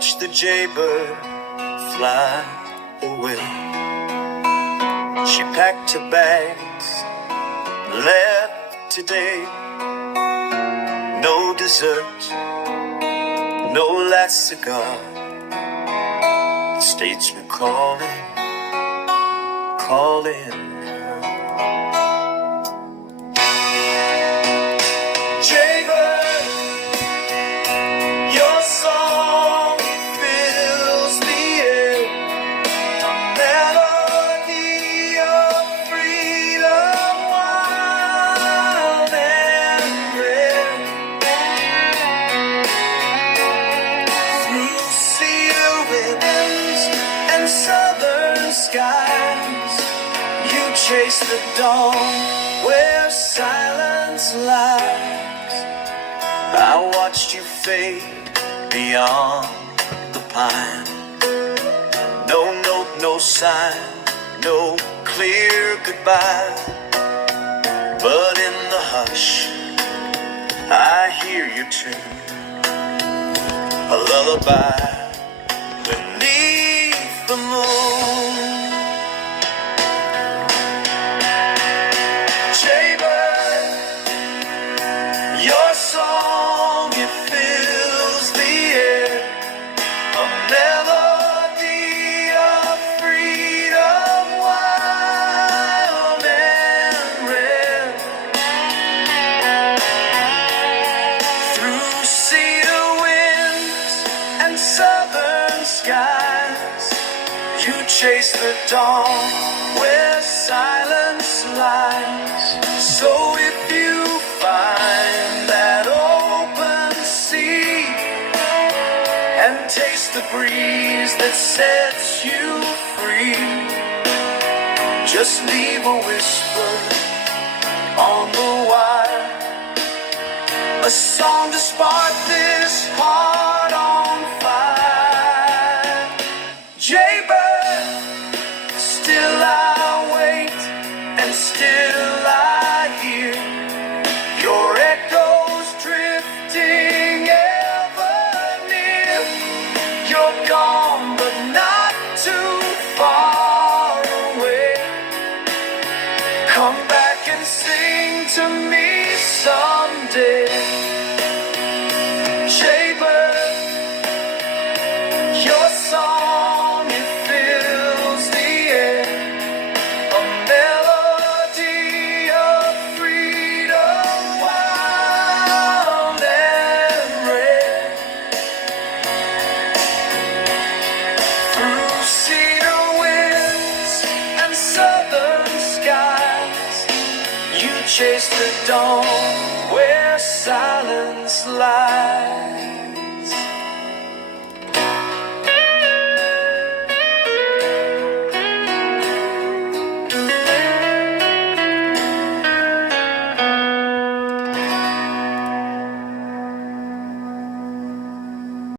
watched the jaybird fly away. She packed her bags, left today. No dessert, no last cigar. The statesman calling, calling. Jaybird, your song fills the air, a melody of freedom, wild and rare. Through cedar winds and southern skies, you chase the dawn where silence lies. I watched you fade beyond the pine. No note, no sign, no clear goodbye. But in the hush, I hear your tune, a lullaby beneath the moon. Jaybird, your song, it fills the air, a melody of freedom, wild and rare. Through cedar winds and southern skies, you chase the dawn where silence lies. So if you find that open sea and taste the breeze that sets you free, just leave a whisper on the wire, a song to spark this heart on fire. Jaybird, still I wait and still I hear your echoes drifting ever near. You're gone but not too far away. Come back and sing to me someday. Jaybird, your song, it fills the air, a melody of freedom, wild and rare. Through cedar winds and southern skies, you chase the dawn where silence lies.